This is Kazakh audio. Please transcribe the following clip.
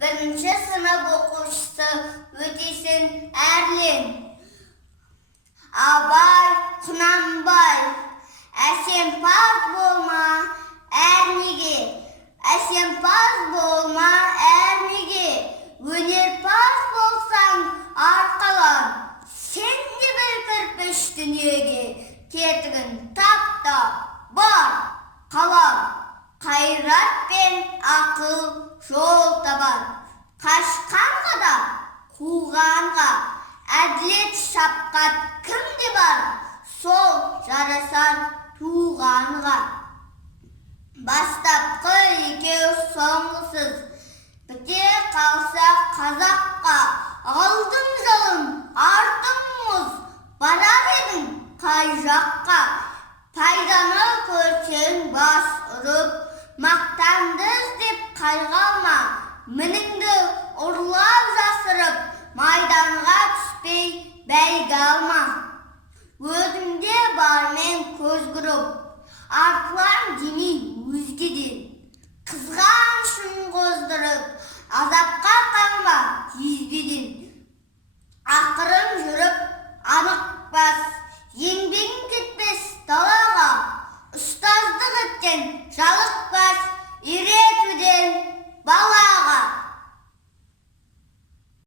Birinci sınıf оқушысы өтесін әрлен. Абай Құнанбай, әсемпаз болма әрнеге, әсемпаз болма әрнеге, өнерпаз болсаң арқалан, сен де бір кірпіш дүниеге, кетігін тапта бар қалам, қайрат пен ақыл жол табар. Қашқанға да, қуғанға, әділет шапқат кімде бар, сол жарасар туғанға. Бастапқы екеу соңғысыз, біте қалса қазаққа, алдың жалын, артың мұз, барар едің қай жаққа. Пайданы көрсең бас ұрып, мақтанды іздеп қайғалма, мініңді ұрлап жасырып, майданға түспей бәйге алма. Өзіңде бармен көз құрып, артылам демей өзгеден, қызған шын қоздырып, азапқа